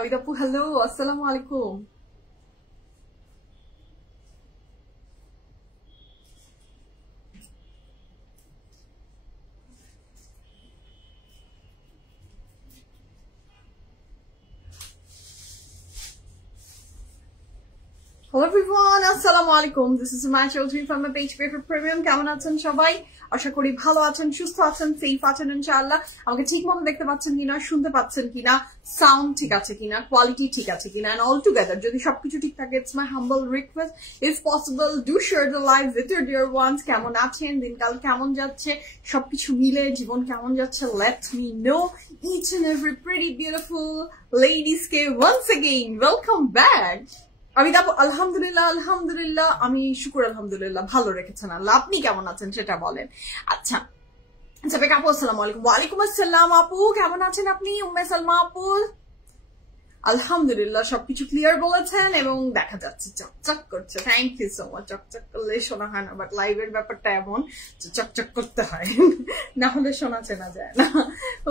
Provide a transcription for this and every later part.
Avidapu, hello, assalamu alaikum. Hello everyone, assalamu alaikum. This is Sumaya Chaudhary from my page Paper Premium. কেমন আছেন সবাই? আশা করি ভালো আছেন, সুস্থ আছেন, সেফ আছেন ইনশাআল্লাহ। আমাকে ঠিকমতো দেখতে পাচ্ছেন কিনা, শুনতে পাচ্ছেন কিনা, সাউন্ড ঠিক আছে কিনা, কোয়ালিটি ঠিক আছে কিনা, and all together যদি সবকিছু ঠিক থাকে, it's my humble request, if possible do share the live with your dear ones. কেমন আছেন, দিনকাল কেমন যাচ্ছে, সবকিছু মিলে জীবন কেমন যাচ্ছে, let me know. Each and every pretty beautiful ladies K once again welcome back. আলহামদুলিল্লাহ আলহামদুলিল্লাহ, আমি শুকুর আলহামদুলিল্লাহ ভালো রেখেছেন আল্লাহ। আপনি কেমন আছেন সেটা বলেন। আচ্ছা সাবেক আপু আসসালামু আলাইকুম। ওয়ালাইকুম আসসালাম আপু, কেমন আছেন আপনি? উম্মে সালমা আপু আলহামদুলিল্লাহ সবকিছু ক্লিয়ার বলেছেন এবং দেখা যাচ্ছে চকচক করছে। Thank you so much. চকচক করলে শোনা হয় না, বাট লাইভের ব্যাপারটা এমন চকচক করতে হয়, না হলে শোনা চেনা যায় না।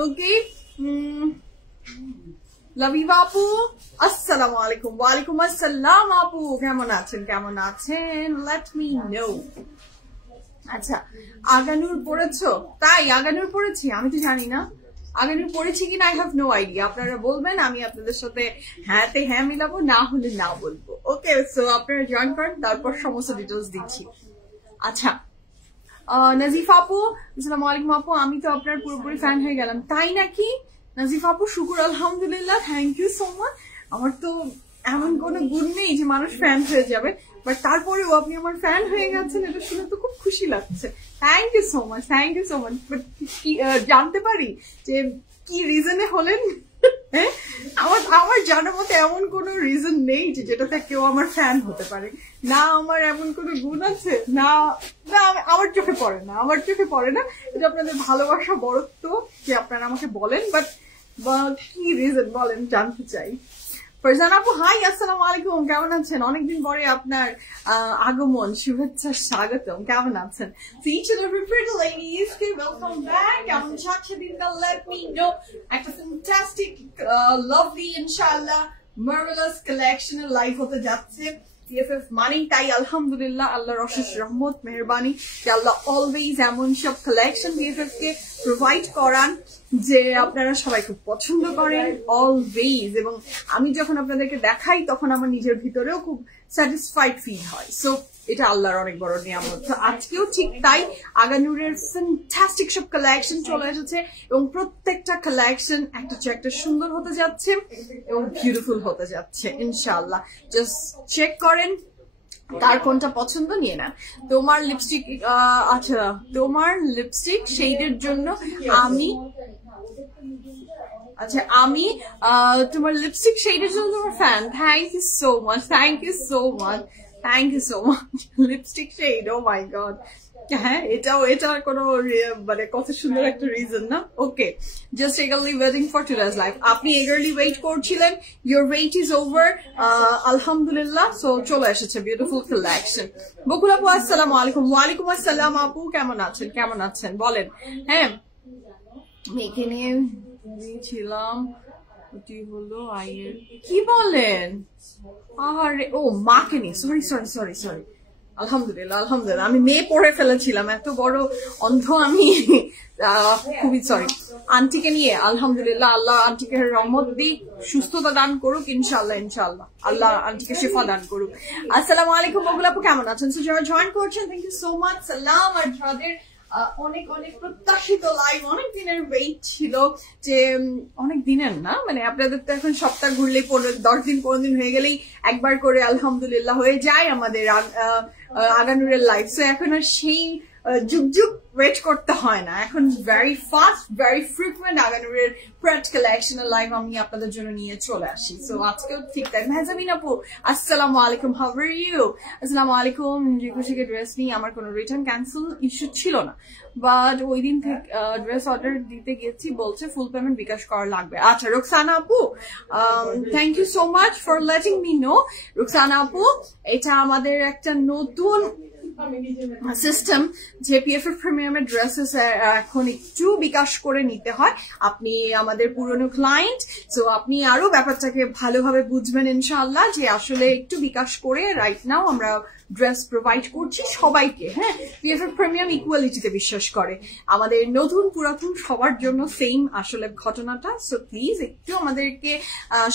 ওকে লাবিবা আপু আসসালামু আলাইকুম। ওয়ালাইকুম আসসালাম আপু, কেমন আছেন কেমন আছেন, লেট মি নো। আচ্ছা আগানুর পড়েছো? তাই আগানুর পড়েছি, আমি তো জানি না আগানুর পড়েছি কিনা, আই হ্যাভ নো আইডিয়া। আপনারা বলবেন, আমি আপনাদের সাথে হ্যাঁতে হ্যাঁ মিলাবো, না হলে না বলবো। ওকে সো আপনারা জয়েন করেন, তারপর সমস্ত ডিটেলস দিচ্ছি। আচ্ছা নাজিফা আপু আসসালামু আলাইকুম আপু, আমি তো আপনার পুরোপুরি ফ্যান হয়ে গেলাম। তাই নাকি নাজিফা আপু? শুকুর আলহামদুলিল্লাহ, থ্যাংক ইউ সো মাচ। আমার তো এমন কোনো গুণ নেই যে মানুষ ফ্যান হয়ে যাবে, বাট তারপরেও আপনি আমার ফ্যান হয়ে গেছেন, এটা শুনে তো খুব খুশি লাগছে। Thank you so much, thank you so much. But জানতে পারি যে কি রিজনে হলেন? হ্যাঁ আমার জানার মতো এমন কোনো রিজন নেই যে যেটাতে কেউ আমার ফ্যান হতে পারে। না আমার এমন কোনো গুণ আছে, না না আমার চোখে পড়ে না, আমার চোখে পড়ে না। এটা আপনাদের ভালোবাসা বড়ত্ব যে আপনারা আমাকে বলেন, বাট কি রিজন বলেন, জানতে চাই। ফারজানা আপু হাই আসসালামু আলাইকুম, কেমন আছেন? অনেকদিন পরে আপনার আগমন, শুভেচ্ছা স্বাগতম, কেমন আছেন? Each and every pretty ladies, welcome back. কেমন যাচ্ছে দিনকাল, let me know. একটা fantastic, lovely, inshallah, marvelous collection এর লাইভ হতে যাচ্ছে। TFF মানেই তাই আলহামদুলিল্লাহ আল্লাহর অশেষ রহমত মেহেরবানি যে আল্লাহ অলওয়েজ এমন সব কালেকশন TFF কে প্রোভাইড করান যে আপনারা সবাই খুব পছন্দ করেন অলওয়েজ, এবং আমি যখন আপনাদেরকে দেখাই তখন আমার নিজের ভিতরেও খুব স্যাটিসফাইড ফিল হয়। সো এটা আল্লাহর অনেক বড় নিয়ামত। তো আজকেও ঠিক তাই আগানুরের ফ্যান্টাস্টিক সব কালেকশন চলে এসেছে এবং প্রত্যেকটা কালেকশন একটা চেয়ে একটা সুন্দর হতে যাচ্ছে এবং বিউটিফুল হতে যাচ্ছে ইনশাআল্লাহ। জাস্ট চেক করেন কার কোনটা পছন্দ, নিয়ে নেন। তোমার লিপস্টিক, আচ্ছা তোমার লিপস্টিক শেডের জন্য আমি তোমার লিপস্টিক শেডের জন্য তোমার fan. Thank you so much, thank you so much, thank you so much. Lipstick shade, oh my God. হ্যাঁ এটা কোনো মানে কত সুন্দর একটা রিজন না। Okay just eagerly waiting for today's live. আপনি eagerly ওয়েট করছিলেন, your wait is over. আলহামদুলিল্লাহ সো চলে এসেছে বিউটিফুল কালেকশন। বকুল আপু আসসালামু আলাইকুম। ওয়ালাইকুম আসসালাম আপু, কেমন আছেন কেমন আছেন বলেন। হ্যাঁ মেয়েকে নিয়ে ছিলাম, ওটি হলো আইয়ের, কি বলেন? আরে ও মাকে নিয়ে, সরি সরি সরি সরি, আলহামদুলিল্লাহ আলহামদুলিল্লাহ, আমি মেয়ে পড়ে ফেলেছিলাম, এত বড় অন্ধ আমি, খুবই সরি। আন্টিকে নিয়ে আলহামদুলিল্লাহ, আল্লাহ আন্টিকে রহমত দিক, সুস্থতা দান করুক ইনশাআল্লাহ ইনশাআল্লাহ, আল্লাহ আন্টিকে শিফা দান করুক। আসসালামু আলাইকুম বকুল আপু, কেমন আছেন? সো যারা জয়েন করছেন থ্যাংক ইউ সো মাচ। সালাম। আর যাদের অনেক অনেক প্রত্যাশিত লাইভ, অনেক দিনের ওয়েট ছিল, যে অনেক দিনের না মানে আপনাদের তো এখন সপ্তাহ ঘুরলেই 10 দিন 15 দিন হয়ে গেলেই একবার করে আলহামদুলিল্লাহ হয়ে যায় আমাদের আগানুরের লাইভ। সো এখন আর সেই যুগ যুগ ওয়েট করতে হয় না, এখন ভেরি ফাস্ট ভেরি ফ্রিকুয়েন্ট আগানুরের প্রেট কালেকশনের লাইভ আমি আপনাদের জন্য নিয়ে চলে আসি। সো আজকেও ঠিক তাই। মেহজাবিন আপু আসসালামু আলাইকুম, হাউ আর ইউ? আসসালামু আলাইকুম। রিকু থেকে ড্রেস নিয়ে আমার কোনো রিটার্ন ক্যান্সেল ইস্যু ছিল না, বাট ওই দিন থেকে ড্রেস অর্ডার দিতে গেছি, বলছে ফুল পেমেন্ট বিকাশ করা লাগবে। আচ্ছা রুকসানা আপু, thank you so much for letting me know. Ruksana আপু এটা আমাদের একটা নতুন সিস্টেম যে পিএফএফ প্রিমিয়ামের ড্রেসেস এখন একটু বিকাশ করে নিতে হয়। আপনি আমাদের পুরনো ক্লায়েন্ট, সো আপনি আরো ব্যাপারটাকে ভালোভাবে বুঝবেন ইনশাআল্লাহ, যে আসলে একটু বিকাশ করে রাইট নাও আমরা ড্রেস প্রোভাইড করছি সবাইকে। হ্যাঁ, পিএফএফ প্রিমিয়াম ইকুয়ালিটিতে বিশ্বাস করে, আমাদের নতুন পুরাতন সবার জন্য সেম আসলে ঘটনাটা। সো প্লিজ একটু আমাদেরকে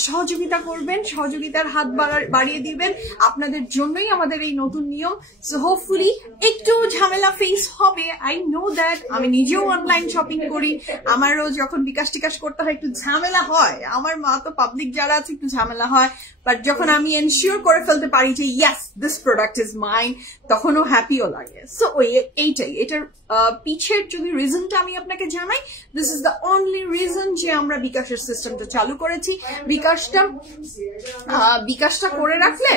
সহযোগিতা করবেন, সহযোগিতার হাত বাড়িয়ে দিবেন, আপনাদের জন্যই আমাদের এই নতুন নিয়ম। সো হোপফুলি একটু ঝামেলা ফেস হবে, আই নো দ্যাট, আমি নিজেও অনলাইন শপিং করি, আমারও যখন বিকাশ টিকাশ করতে হয় একটু ঝামেলা হয়, আমার মা তো পাবলিক যারা আছে একটু ঝামেলা হয়, বাট যখন আমি এনশিওর করে ফেলতে পারি যে yes this product is mine, তখনও হ্যাপিও লাগে। সো এইটাই, এটার পিছের যদি রিজনটা আমি আপনাকে জানাই, this is the only reason যে আমরা বিকাশের সিস্টেমটা চালু করেছি। বিকাশটা করে রাখলে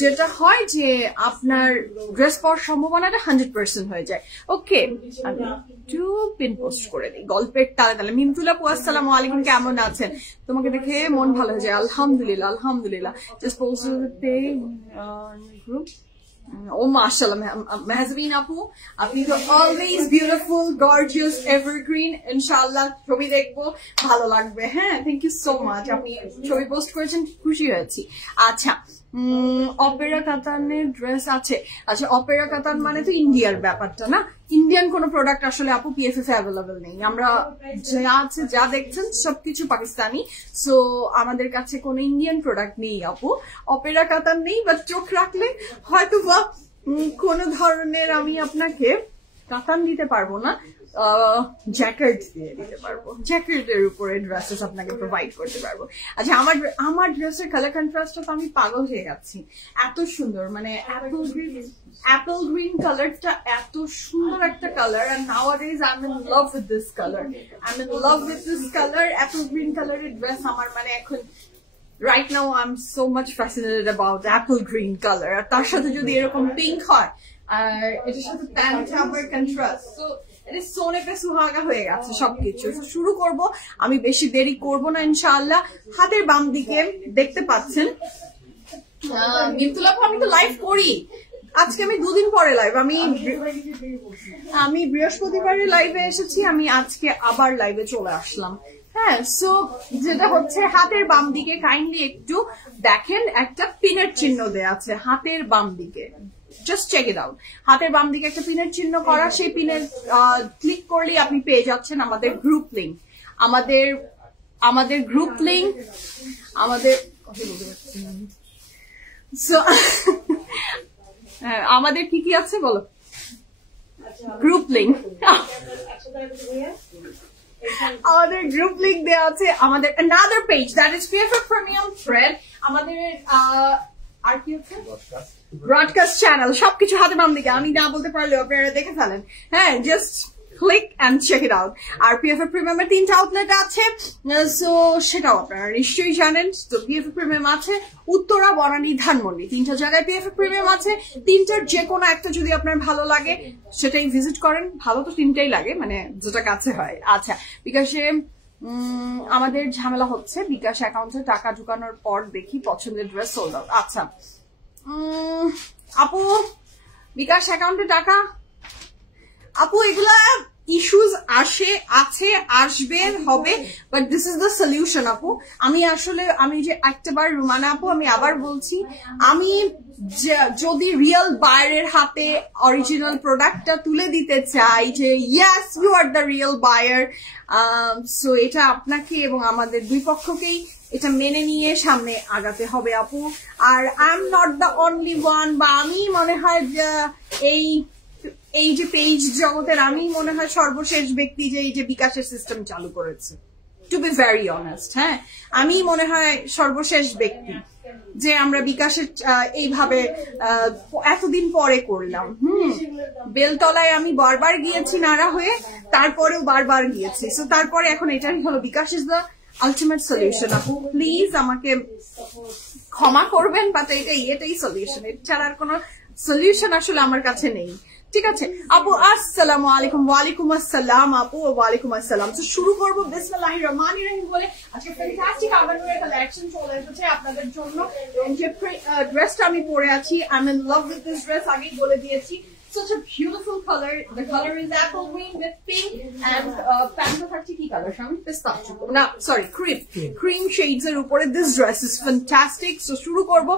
যেটা হয় যে আপনার ড্রেস পাওয়ার সম্ভাবনাটা 100% হয়ে যায়। ওকে, আমি একটু পিন পোস্ট করে দিই গল্পের তালে তালে। মিমতুল আপু আসসালামু আলাইকুম, কেমন আছেন? তোমাকে দেখে মন ভালো হয়ে যায়। আলহামদুলিল্লাহ আলহামদুলিল্লাহ। Just post group. ও মাশাআল্লাহ মেহজাবিন আপু, আপনি তো অলওয়েজ বিউটিফুল, গর্জিয়াস, এভারগ্রিন। ইনশাআল্লাহ ছবি দেখবো, ভালো লাগবে। হ্যাঁ, থ্যাংক ইউ সো মাচ, আপনি ছবি পোস্ট করেছেন, খুশি হয়েছি। আচ্ছা, অপেরা কাতানের ড্রেস আছে। আচ্ছা, অপেরা কাতান মানে তো ইন্ডিয়ার ব্যাপারটা না, ইন্ডিয়ান কোন প্রোডাক্ট আসলে আপু পিএফএফ অ্যাভেলেবল নেই। আমরা যা আছে যা দেখছেন সবকিছু পাকিস্তানি, সো আমাদের কাছে কোনো ইন্ডিয়ান প্রোডাক্ট নেই আপু। অপেরা কাতান নেই, বাট চোখ রাখলে হয়তো বা কোন ধরনের আমি আপনাকে কাতান দিতে পারবো না, জ্যাকেট দিয়ে দিতে পারবো, জ্যাকেটের উপরে ড্রেসেস আপনাকে প্রোভাইড করতে পারবো। আচ্ছা, আমার ড্রেসের কালার কন্ট্রাস্টটা তো আমি পাগল হয়ে যাচ্ছি, এত সুন্দর, মানে অ্যাপল গ্রিন কালারটা এত সুন্দর একটা colour, and nowadays I'm in love with this color. I'm in love with this color. Apple green কালারের ড্রেস আমার মানে এখন right now I'm so much fascinated about apple green color. আর তার সাথে যদি এরকম পিঙ্ক হয়, আর এটার সাথে প্যান্ট আবার কন্ট্রাস্ট, সো এটা সোনে পে সুহাগা হয়ে গেছে সবকিছু। শুরু করব, আমি বেশি দেরি করব না ইনশাআল্লাহ। হাতের বাম দিকে দেখতে পাচ্ছেন মিমতুল আপু, আমি তো লাইভ করি, আজকে আমি 2 দিন পরে লাইভ, আমি বৃহস্পতিবারে লাইভে এসেছি, আমি আজকে আবার লাইভে চলে আসলাম। হ্যাঁ, সো যেটা হচ্ছে হাতের বাম দিকে কাইন্ডলি একটু দেখেন, একটা পিনের চিহ্ন দেয়া আছে হাতের বাম দিকে, জাস্ট চেক ইট আউট। হাতের বাম দিকে একটা পিনের চিহ্ন করা, সেই পিনের ক্লিক করলেই আপনি পেয়ে যাচ্ছেন আমাদের গ্রুপ লিঙ্ক। আমাদের গ্রুপ লিঙ্ক, আমাদের কি আছে বলো? গ্রুপ লিঙ্ক, আমাদের গ্রুপ লিঙ্ক দেওয়া আছে, আমাদের another page that is PFF Premium Thread, আমাদের আর কি হচ্ছে ব্রডকাস্ট চ্যানেল, সবকিছু হাতে বাম দিকে, আমি না বলতে পারলেও আপনারা দেখে ফেলেন। হ্যাঁ, just click and check it out. আর PFF Premium এর 3টা আউটলেট আছে, সো সেটাও আপনারা নিশ্চয়ই জানেন। তো PFF Premium আছে উত্তরা, বনানী, ধানমন্ডি, 3টা জায়গায় PFF Premium আছে। 3টার যে কোনো একটা যদি আপনার ভালো লাগে সেটাই ভিজিট করেন, ভালো তো 3টাই লাগে, মানে যেটা কাছে হয়। আচ্ছা, বিকাশে আমাদের ঝামেলা হচ্ছে, বিকাশ অ্যাকাউন্টে টাকা ঢুকানোর পর দেখি পছন্দের ড্রেস সোল্ড আউট। আচ্ছা আপু, বিকাশ অ্যাকাউন্টে টাকা, আপু এগুলা ইস্যুস আছে, আসবে, হবে, but this is the solution আপু। আমি যে একটাবার রুমানা আপু, আমি আবার বলছি, আমি যদি রিয়েল বায়ারের হাতে অরিজিনাল প্রোডাক্টটা তুলে দিতে চাই যে yes you are the real buyer, so এটা আপনাকে এবং আমাদের দুই পক্ষকেই এটা মেনে নিয়ে সামনে আগাতে হবে আপু। আর I am not the only one, বা আমি মনে হয় যে এই যে পেজ জগতের আমি মনে হয় সর্বশেষ ব্যক্তি যে এই যে বিকাশের সিস্টেম চালু করেছে, টু বি ভেরি অনেস্ট। হ্যাঁ, আমি মনে হয় সর্বশেষ ব্যক্তি যে আমরা বিকাশের এইভাবে এতদিন পরে করলাম। বেলতলায় আমি বারবার গিয়েছি নাড়া হয়ে, তারপরেও বারবার গিয়েছি, সো তারপরে এখন এটাই হলো বিকাশ ইজ দ্য আলটিমেট সলিউশন আপু। প্লিজ আমাকে ক্ষমা করবেন, বাট এটাই সলিউশন, এছাড়া আর কোনো সলিউশন আসলে আমার কাছে নেই। ঠিক আছে আপু, আসসালামু আলাইকুম। ওয়ালাইকুম আসসালাম আপু, ওয়ালাইকুম আসসালাম। তো শুরু করবো বিসমিল্লাহির রহমানির রহিম বলে। আজকে ফ্যান্টাস্টিক আগানুরের কালেকশন চলে এসেছে আপনাদের জন্য। যে ড্রেসটা আমি পরে আছি, I M in love with this dress, আগেই বলে দিয়েছি। such a beautiful color. The color is apple green with pink and pants থাকছে কি কালার শামি পিস্তাচিও না সরি cream shades এর উপরে this dress is fantastic. So শুরু করব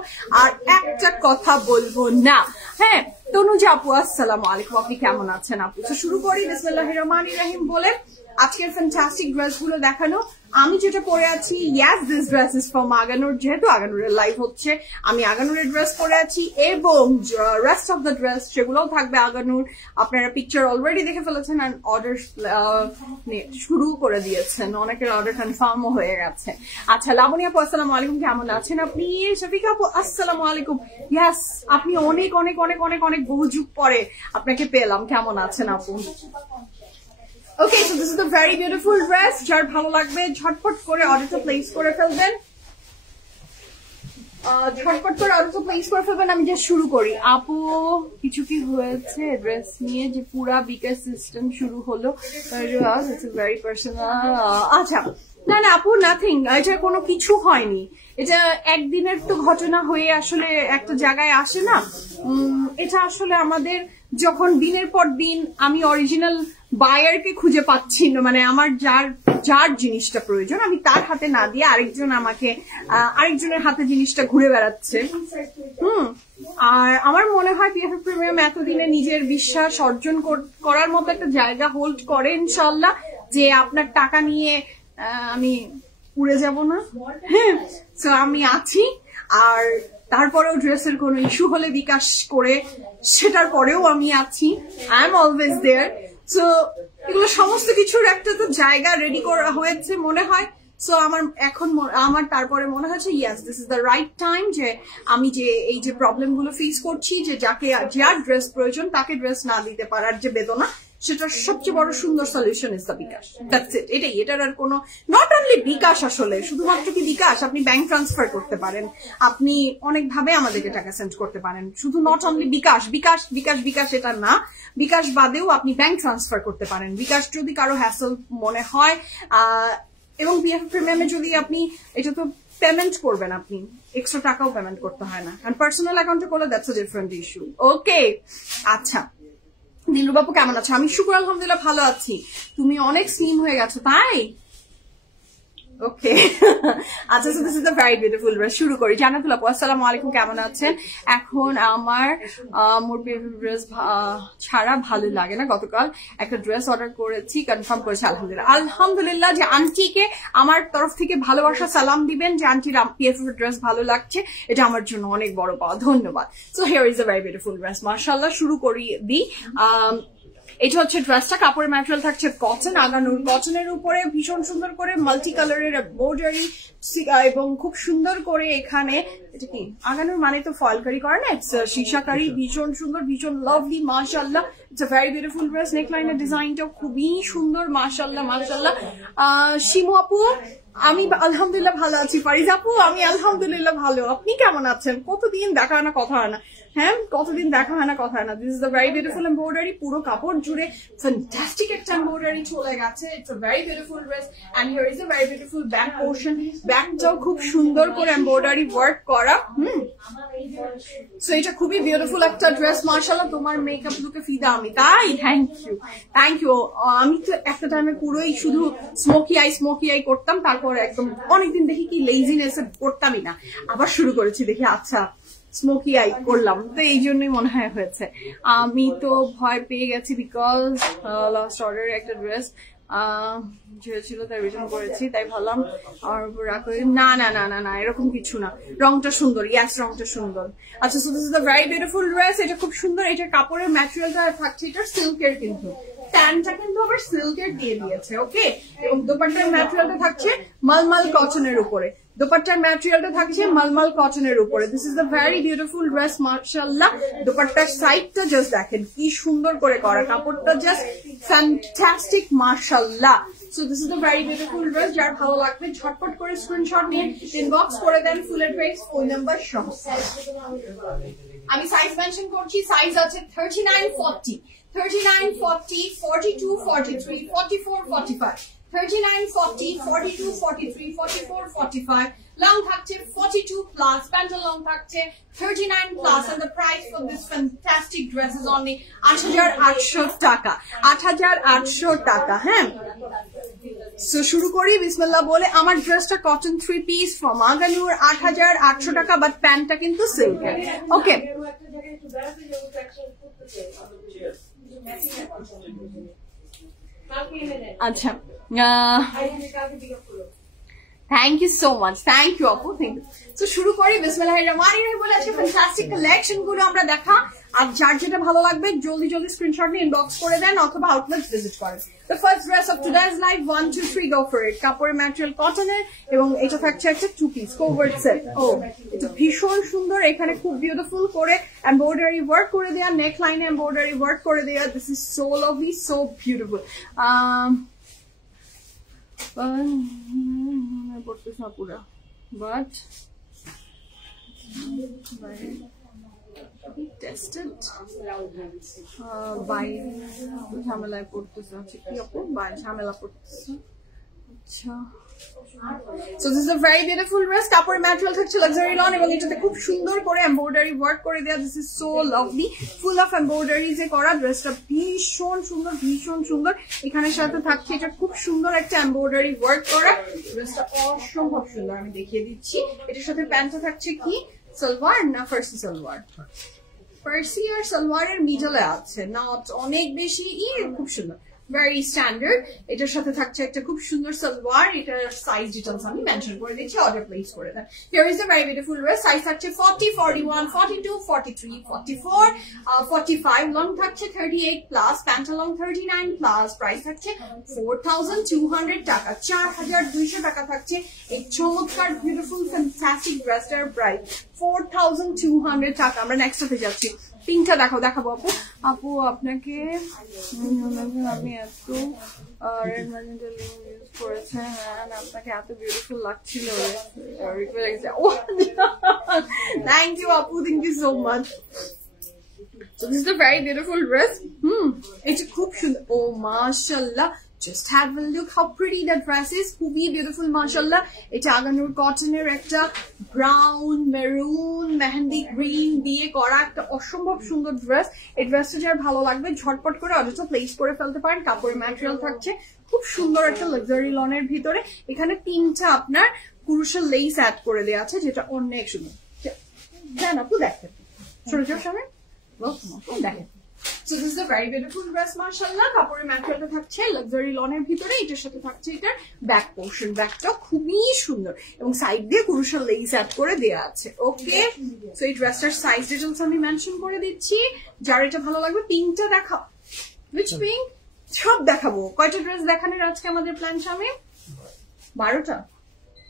আর একটা কথা বলবো না হ্যাঁ তনুজা আপু আসসালামু আলাইকুম আপনি কেমন আছেন আপু তো শুরু করি বিসমিল্লাহির রহমানির রহিম বলে আজকের ফ্যান্টাস্টিক ড্রেস গুলো দেখানো আমি যেটা পরে আছি yes this dress is from Aganoor যেহেতু আগানুরের লাইভ হচ্ছে আমি আগানুরের ড্রেস পরে আছি এবং রেস্ট অফ দ্য ড্রেস সেগুলোও থাকবে আগানুর আপনারা পিকচার অলরেডি দেখে ফেলেছেন আর অর্ডার শুরু করে দিয়েছেন অনেকের অর্ডার কনফার্মও হয়ে গেছে আচ্ছা লাবণী আপু আসসালামু আলাইকুম কেমন আছেন আপনি শফিকা আপু আসসালামু আলাইকুম yes আপনি অনেক অনেক অনেক অনেক অনেক বহু যুগ পরে আপনাকে পেলাম কেমন আছেন আপু Okay, so this is a very beautiful dress. যার ভালো লাগবে ঝটপট করে অর্ডারটা প্লেস করে ফেলবেন ঝটপট করে অর্ডারটা প্লেস করে ফেলবেন আমি জাস্ট শুরু করি আপু কিছু কি হয়েছে ড্রেস নিয়ে যে পুরা বিকাশ সিস্টেম শুরু হলো ইটস ভেরি পার্সোনাল আচ্ছা না না আপু নাথিং এটা কোনো কিছু হয়নি এটা একদিনের তো ঘটনা হয়ে আসলে একটা জায়গায় আসে না এটা আসলে আমাদের যখন দিনের পর দিন আমি অরিজিনাল বায়ারকে খুঁজে পাচ্ছি না মানে আমার যার জিনিসটা প্রয়োজন আমি তার হাতে না দিয়ে আরেকজন আমাকে আরেকজনের হাতে জিনিসটা ঘুরে বেড়াচ্ছে আর আমার মনে হয় পিএফএফ প্রিমিয়াম এতদিনে নিজের বিশ্বাস অর্জন করার মতো একটা জায়গা হোল্ড করে ইনশাল্লাহ যে আপনার টাকা নিয়ে আমি উড়ে যাব না হ্যাঁ তো আমি আছি আর তারপরেও ড্রেসের কোনো ইস্যু হলে বিকাশ করে সেটার পরেও আমি আছি I am always there so এগুলো সমস্ত কিছুর একটা তো জায়গা রেডি করা হয়েছে মনে হয় সো আমার তারপরে মনে হচ্ছে yes this is the right time যে আমি যে এই যে প্রবলেম গুলো ফেস করছি যে যার ড্রেস প্রয়োজন তাকে ড্রেস না দিতে পারার যে বেদনা সেটার সবচেয়ে বড় সুন্দর solution is the bKash that's it এটার আর কোনো নট অনলি বিকাশ আসলে শুধুমাত্র কি বিকাশ আপনি ব্যাংক ট্রান্সফার করতে পারেন আপনি অনেকভাবে আমাদেরকে টাকা সেন্ড করতে পারেন শুধু নট অনলি বিকাশ বিকাশ বিকাশ বিকাশ এটা না বিকাশ বাদেও আপনি ব্যাংক ট্রান্সফার করতে পারেন বিকাশ যদি কারো হ্যাসেল মনে হয় এবং পিএফএফ প্রিমিয়ামে যদি আপনি এটা তো পেমেন্ট করবেন আপনি এক্সট্রা টাকাও পেমেন্ট করতে হয় না আর পার্সোনাল অ্যাকাউন্টে করলে দ্যাটস আ ডিফারেন্ট ইস্যু ওকে আচ্ছা দিলু বাবু কেমন আছো আমি শুক্র আলহামদুলিল্লাহ ভালো আছি তুমি অনেক স্লিম হয়ে গেছো তাই ওকে আচ্ছা this is a very beautiful dress শুরু করি জান্নাতুল আপু আসসালামু আলাইকুম কেমন আছেন এখন আমার মোর ড্রেস ছাড়া ভালো লাগে না গতকাল একটা ড্রেস অর্ডার করেছি কনফার্ম করেছি আলহামদুলিল্লাহ যে আন্টিকে আমার তরফ থেকে ভালোবাসা সালাম দিবেন যে আন্টির পিএফএফ ড্রেস ভালো লাগছে এটা আমার জন্য অনেক বড় পাওয়া ধন্যবাদ so here is a very beautiful dress মাশাআল্লাহ শুরু করি দি এটা হচ্ছে ড্রেসটা কাপড়ের ম্যাটেরিয়াল থাকছে কটন আগানুর কটনের উপরে ভীষণ সুন্দর করে মাল্টি কালারের এমব্রয়ডারি এবং খুব সুন্দর করে এখানে এটা কি আগানুর মানে তো ফলকারি করে না ইটস শিশাকারি ভীষণ সুন্দর ভীষণ লাভলি মাশাআল্লাহ it's a very beautiful dress নেকলাইনের ডিজাইনটাও খুবই সুন্দর মাশাআল্লাহ মাশাআল্লাহ শিমু আপু আমি আলহামদুলিল্লাহ ভালো আছি ফারিজা আপু আমি আলহামদুলিল্লাহ ভালো আপনি কেমন আছেন কতদিন দেখা হয় না কথা হয় না হ্যাঁ কতদিন দেখা হয় না কথা হয় না this is the very beautiful embroidery পুরো কাপড় জুড়ে ফ্যান্টাস্টিক একটা এমব্রয়ডারি চলে গেছে it's a very beautiful dress and here is a very beautiful back portion ব্যাকটাও খুব সুন্দর করে এমব্রয়ডারি ওয়ার্ক করা সো এটা খুবই বিউটিফুল একটা ড্রেস মাশাআল্লাহ তোমার মেকআপ লুকে ফিদা আমি তাই থ্যাংক ইউ আমি তো একটা টাইমে পুরোই শুধু স্মোকি আই করতাম তারপর একদম অনেকদিন দেখি কি লেজিনেস করতামই না আবার শুরু করেছি দেখি আচ্ছা স্মোকি আই করলাম তো এই জন্যই মনে হয় হয়েছে আমি তো ভয় পেয়ে গেছি বিকজ লাস্ট অর্ডারের একটা ড্রেস ছিল তাই রিটার্ন করেছি তাই ভাবলাম আমার উপর রাগ করে না না না না না এরকম কিছু না রংটা সুন্দর ইয়াস রংটা সুন্দর আচ্ছা so this is a very beautiful dress এটা খুব সুন্দর এটা কাপড়ের ম্যাটেরিয়ালটা থাকছে এটা সিল্কের কিন্তু ট্যানটা কিন্তু আবার সিল্কের দিয়ে দিয়েছে ওকে এবং দোপাট্টার ম্যাটেরিয়ালটা থাকছে মালমাল কটনের উপরে দোপাট্টার ম্যাটেরিয়ালটা থাকছে মালমাল কটনের উপরে this is the very beautiful dress মাশাআল্লাহ দোপাট্টার সাইডটা জাস্ট দেখেন কি সুন্দর করে করা কাপড়টা জাস্ট ফ্যান্টাস্টিক মাশাআল্লাহ so this is the very beautiful dress যার ভালো লাগবে ঝটপট করে স্ক্রিনশট নিয়ে ইনবক্স করে দেন ফুল অ্যাড্রেস ফোন নাম্বার সহ আমি সাইজ মেনশন করছি সাইজ আছে 39 40 39 40 42 43 44 45 39, 40, 42, 43, 44, 45. Long থাকছে 42 plus, pant long থাকছে 39 plus, and the price for this fantastic dress is only 8,800 টাকা. 8,800 টাকা, হ্যাঁ. সো শুরু করি বিসমিল্লাহ বলে. আমার ড্রেসটা কটন 3 piece from আগানুর, 8,800 টাকা, বাট প্যান্টটা কিন্তু সিল্কের. ওকে, আচ্ছা, thank you so much, thank you আপু, থ্যাংক ইউ. তো শুরু করি বিসমিল্লাহির রহমানির রহিম বলে. আজকে ফ্যান্টাস্টিক কালেকশন গুলো আমরা দেখা, আর যার যেটা ভালো লাগবে জলদি জলদি স্ক্রিনশট নিয়ে ইনবক্স করে দেন অথবা আউটলেট ভিজিট করেন. The first dress of today's live, 1, 2, 3, go for it. কাপড়ের ম্যাটেরিয়াল কটনের এবং এটা থাকছে একটা 2 piece কোভার্ড সেট. ও এটা ভীষণ সুন্দর, এখানে খুব বিউটিফুল করে এমব্রয়ডারি ওয়ার্ক করে দেয়া, নেক লাইনে এমব্রয়ডারি ওয়ার্ক করে দেয়া. This is so lovely, so beautiful. পড়তেছে না পুরা, বাট টেস্টেড বাই ঝামেলায় পড়তেছে. আচ্ছা কি আপু বাই ঝামেলা পড়তেছে. আচ্ছা, so this is a very beautiful dress. কাপড়ের ম্যাটেরিয়াল থাকছে লাক্সারি লন এবং এটাতে খুব সুন্দর করে এমব্রয়ডারি ওয়ার্ক করে দেয়া. This is so lovely, full of embroidery যে করা. ড্রেসটা ভীষণ সুন্দর, ভীষণ সুন্দর. এখানে সাথে থাকছে এটা খুব সুন্দর একটা এমব্রয়ডারি ওয়ার্ক করা. ড্রেসটা অসম্ভব সুন্দর, আমি দেখিয়ে দিচ্ছি. এটার সাথে প্যান্টটা থাকছে কি সালোয়ার না ফার্সি সালোয়ার, ফার্সি আর সালোয়ারের মিডলে আছে, নট অনেক বেশি, খুব সুন্দর, ভেরি স্ট্যান্ডার্ড. এটার সাথে থাকছে একটা খুব সুন্দর সালোয়ার. এটার সাইজ ডিটেইলস আমি মেনশন করে দিচ্ছি, অর্ডার প্লেস করে দেন. Here is a very beautiful dress. Size থাকছে 40, 41, 42, 43, 44, 45. লং থাকছে 38 plus, pant long 39 plus. Price থাকছে 4,200 টাকা, 4,200 টাকা থাকছে এই চমৎকার বিউটিফুল ফ্যান্টাস্টিক ড্রেসটার প্রাইস 4,200 টাকা. আমরা নেক্সটে যাচ্ছি. পিঙ্কটা দেখাবো আপু. আপু আপনাকে আমি এত রেড ম্যাজেন্টা ইউজ করেছে, হ্যাঁ আপনাকে এত বিউটিফুল লাগছিল. থ্যাংক ইউ আপু, thank you so much. So this is a very beautiful dress. It's খুব সুন্দর. Oh mashallah, just have a look how pretty the dress is. খুবই বিউটিফুল মাশাআল্লাহ. এটা আগানুর কটনের একটা ব্রাউন মেরুন মেহেন্দি গ্রিন দিয়ে করা একটা অসম্ভব সুন্দর ড্রেস. এই ড্রেসটা যার ভালো লাগবে ঝটপট করে অর্ডারটা প্লেস করে ফেলতে পারেন. কাপড়ের ম্যাটেরিয়াল থাকছে খুব সুন্দর একটা লাক্সারি লনের ভিতরে. এখানে 3টা আপনার কুরুশের লেস অ্যাড করে দেওয়া আছে, যেটা অনেক সুন্দর. দেন আপু দেখেন, ছোট ছোট সামনে দেখেন. So this is a very beautiful dress mashallah. কাপড়ের ম্যাটেরিয়ালটা থাকছে লাক্সারি লনের ভিতরে. এটার সাথে থাকছে এটার ব্যাক পোর্শন, ব্যাকটা খুবই সুন্দর এবং সাইড দিয়ে কুরুশের লেস অ্যাড করে দেয়া আছে. ওকে, সো এই ড্রেসটার সাইজ ডিটেইলস আমি মেনশন করে দিচ্ছি. যার এটা ভালো লাগবে পিঙ্কটা দেখাও. which pink? সব দেখাবো. কয়টা ড্রেস দেখানোর আজকে আমাদের প্ল্যান শামিম? 12টা.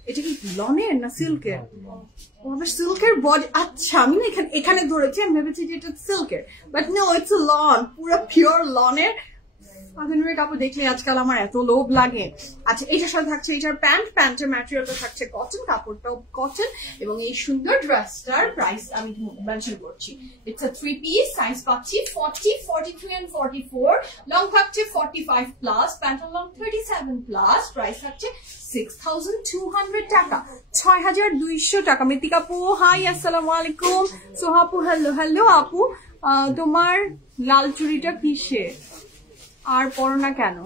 এটা কি লনের না সিল্কের? সিল্কের বডি. আচ্ছা, আমি না এখানে ধরেছি, আমি ভেবেছি যে এটা সিল্কের, but no, it's a lawn, পুরো পিওর লনের. আধুনিক কাপড় দেখলে আজকাল আমার এত লোভ লাগে. আচ্ছা, এটার সাথে থাকছে এটার প্যান্টের ম্যাটেরিয়ালটা থাকছে কটন, কাপড়টাও কটন এবং এই সুন্দর ড্রেসটার প্রাইস আমি মেনশন করছি. ইটস আ 3 piece, সাইজ পাচ্ছি 40, 43 and 44. লং থাকছে 45 plus, pant long 37 plus. Price থাকছে 6,200 টাকা, 6,200 টাকা. মিতিকা আপু হাই, আসসালামু আলাইকুম. সোহাপু হ্যালো. হ্যালো আপু, তোমার লাল চুড়িটা কিসে আর পরো না কেন?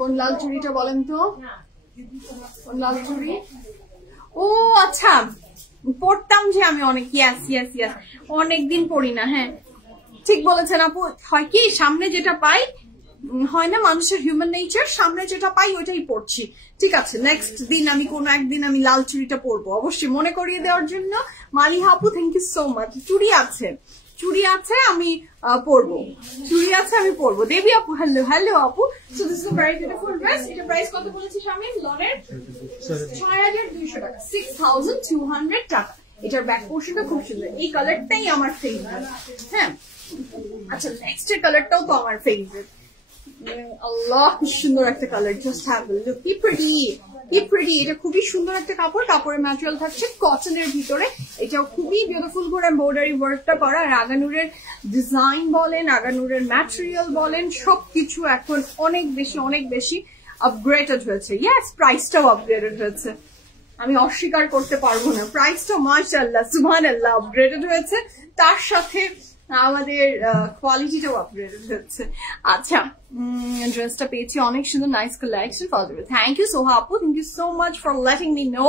কোন লাল চুড়িটা বলেন তো? কোন লাল চুড়ি? ও আচ্ছা, পড়তাম যে আমি অনেক. ইয়াস ইয়াস ইয়াস, অনেকদিন পড়ি না. হ্যাঁ ঠিক বলেছেন আপু. হয় কি, সামনে যেটা পাই, হয় না মানুষের হিউম্যান নেচার, সামনে যেটা পাই ওইটাই পড়ছি. ঠিক আছে, নেক্সট দিন আমি কোনো একদিন আমি লাল চুড়িটা পরবো অবশ্যই, মনে করিয়ে দেওয়ার জন্য. মালিহা আপু থ্যাংক ইউ সো মাচ. চুড়ি আছে আমি পরবো, চুড়ি আছে আমি পরবো. দেবী আপু হ্যালো. হ্যালো আপু. So this is a very beautiful dress. এটা প্রাইস কত বলেছি শামিম? লনের 6,200 টাকা, 6,200 টাকা. এটার ব্যাক পোর্শনটা খুব সুন্দর. এই কালারটাই আমার ফেভারিট. হ্যাঁ আচ্ছা, নেক্সট এর কালারটাও তো আমার ফেভারিট. আল্লাহ কি সুন্দর একটা colour, just have a look, কি প্রিটি, কি প্রিটি। এটা খুবই সুন্দর একটা কাপড়, কাপড়ের ম্যাটেরিয়াল থাকছে কটনের ভিতরে, এটাও খুবই বিউটিফুল করে এমব্রয়ডারি ওয়ার্কটা করা। আর আগানুরের ডিজাইন বলেন, আগানুরের ম্যাটেরিয়াল বলেন, সবকিছু এখন অনেক বেশি আপগ্রেডেড হয়েছে। ইয়েস, প্রাইসটাও আপগ্রেডেড হয়েছে, আমি অস্বীকার করতে পারবো না, প্রাইসটা মাশাআল্লাহ সুবহানাল্লাহ আপগ্রেডেড হয়েছে, তার সাথে আমাদের কোয়ালিটিটাও আপগ্রেডেড হচ্ছে। আচ্ছা, ড্রেসটা পেয়েছি অনেক সুন্দর, nice collection. Thank you Soha আপু, thank you so much for letting me know.